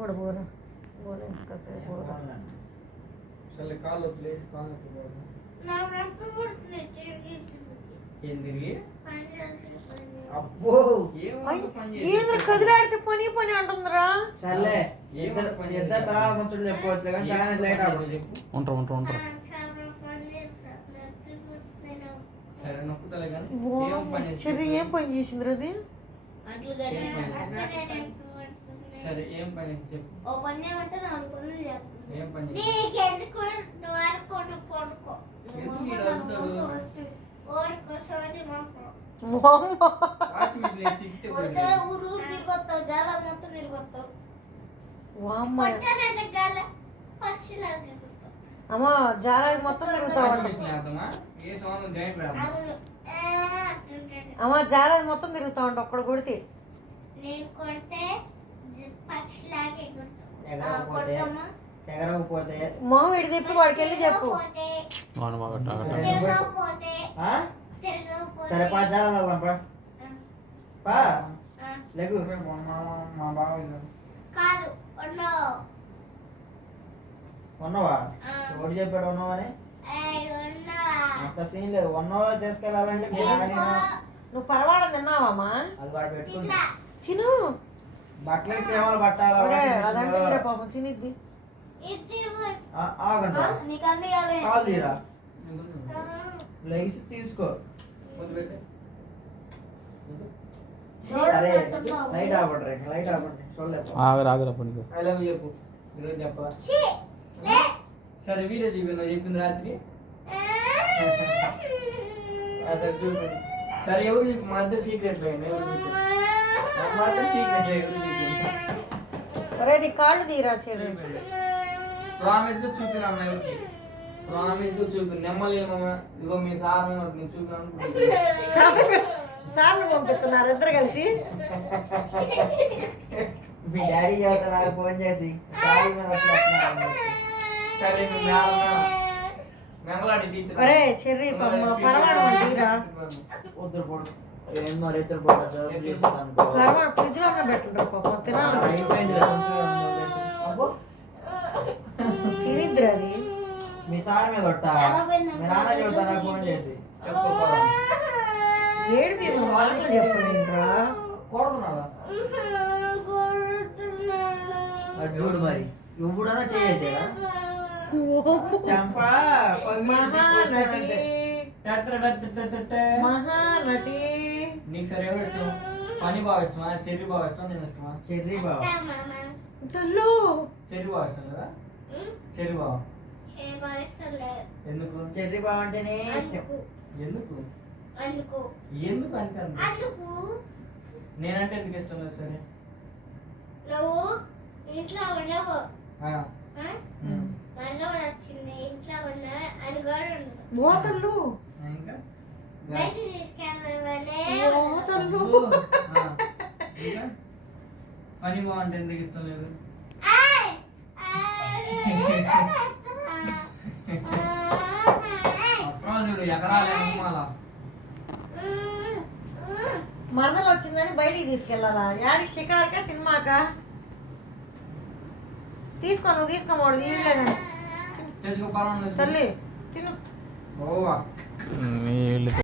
కూడా పోరా పోలే కాసేపు పోరా సరే కాలు ప్లేస్ కాలు అబ్బో ఏంద్ర కదిలాడితే పని పని అంటుందిరా. సర్లే ఇద్దరు తర్వాత కొంచెం చెప్పవచ్చు కానీ చాలా లేట్ అవ్వదు. ఉంటారు సరే నొక్కుతలే కానీ చెర్రీ ఏం పని చేసిందిరా అది? సరే ఏం పని చెప్పు. ఓ పని చేయమంటే 4 పనులు చేస్తాను. ఏం పని నీకెందుకు నువ్వు అనుకోను పడుకో. వాషింగ్ మిషన్ ఎత్తి వస్తే ఊరు తిరిగొస్తావు, జాగ్రత్త మొత్తం తిరిగొస్తావు. అమ్మా జారా మొత్తం తిరుగుతావు. ఏ సౌండ్ గైడ్ రా అమ్మా జారా మొత్తం తిరుగుతా ఉంట ఒక్కడ కొడితే. నేను కొడితే పక్షిలాగే ఎగరకపోతే మొహం విడి తిప్పి వాడికి వెళ్ళి చెప్పు. సరే పా జాగ్రత్త పా లేకు మా బావ కాదు ఉన్నావా? ఒకటి చెప్పాడు ఉన్నావని అంత సీన్ లేదు. ఉన్నవా తీసుకెళ్ళాలంటే నువ్వు పరవాడం తిన్నావమ్మా? అది కూడా పెట్టుకుంటా తిను. బట్టలకి చేమలు పట్టాలి. అదంటే పాపం తినిద్ది. ఆగండి నీకు అందియాలి. కాదు తీరా లెగ్స్ తీసుకో. అరే లైట్ ఆపండి లైట్ ఆపండి చూడలేదు. ఐ లవ్ యూ చెప్పు. ఈరోజు చెప్పా. సరే వీడియో చూపి చెప్పింది రాత్రి. సరే చూపి. సరే ఎవరు చెప్పు మా మధ్య సీక్రెట్ అయింది. ఎవరు చెప్పు మా మధ్య సీక్రెట్ ఎవరు చెప్పు. అరే నీ కాళ్ళు తీరా చెర్రీ. ప్రామిస్ గా చూపిన అన్న ఎవరికి ప్రామిస్ గా చూపి నెమ్మలేమో ఇగో మీ సార్ నేను చూపినాను. సార్లు పంపిస్తున్నారు ఇద్దరు కలిసి. మీ డాడీ చెబుతా నాకు ఫోన్ చేసి సారీ మీద సరే మెంగలాడి టీచర్. అరే చెర్రీ పరవాడం తీరా. ఉద్దరు పొడు ఏం మరి ఇద్దరు పొడు పరవాడు ఫ్రిడ్జ్ లోనే పెట్టండి పాపం తినాలి. అయిపోయింది. తినిద్దిరా అది. మీ సార్ మీద ఒట్టా మీ నాన్న చెబుతా నాకు ఫోన్ చేసి చెప్పు. ఏడు మేము మాటలు చెప్పలేంట్రా. కొడుతున్నావా? చూడు మరి ఇప్పుడన్నా చేసేదా చంపా మహానటి మహానటి. నీకు సరే ఎవరు ఇష్టం? ఫనీ బాగా ఇష్టమా? చెర్రీ బాగా ఇష్టం? నేను ఇష్టమా? చెర్రీ బావ తల్లు చెర్రీ బాగా ఇష్టం కదా? చెర్రీ బావ ఎందుకు? చెర్రీ బావ అంటేనే ఇష్టం. ఎందుకు అందుకు ఎందుకు అంటే అందుకు నేనంటే ఎందుకు ఇష్టం లేదు? సరే నువ్వు ఇంట్లో ఉండవు. మనలో వచ్చింది ఇంట్లో ఉన్నా అని కూడా ఉండదు. మోతల్లు ఇంకా బయట తీసుకెళ్ళాలనే మోతల్లు. పని బాగుంటే ఎందుకు ఇష్టం లేదు? చూడు ఎకరాల మరదలు వచ్చిందని బయటికి తీసుకెళ్ళాలా? యాడికి? షికార్కా సినిమాకా? తీసుకో నువ్వు తీసుకోమోడు వీళ్ళే తెచ్చుకో పర్వాలేదు తల్లి తిను. ఓవా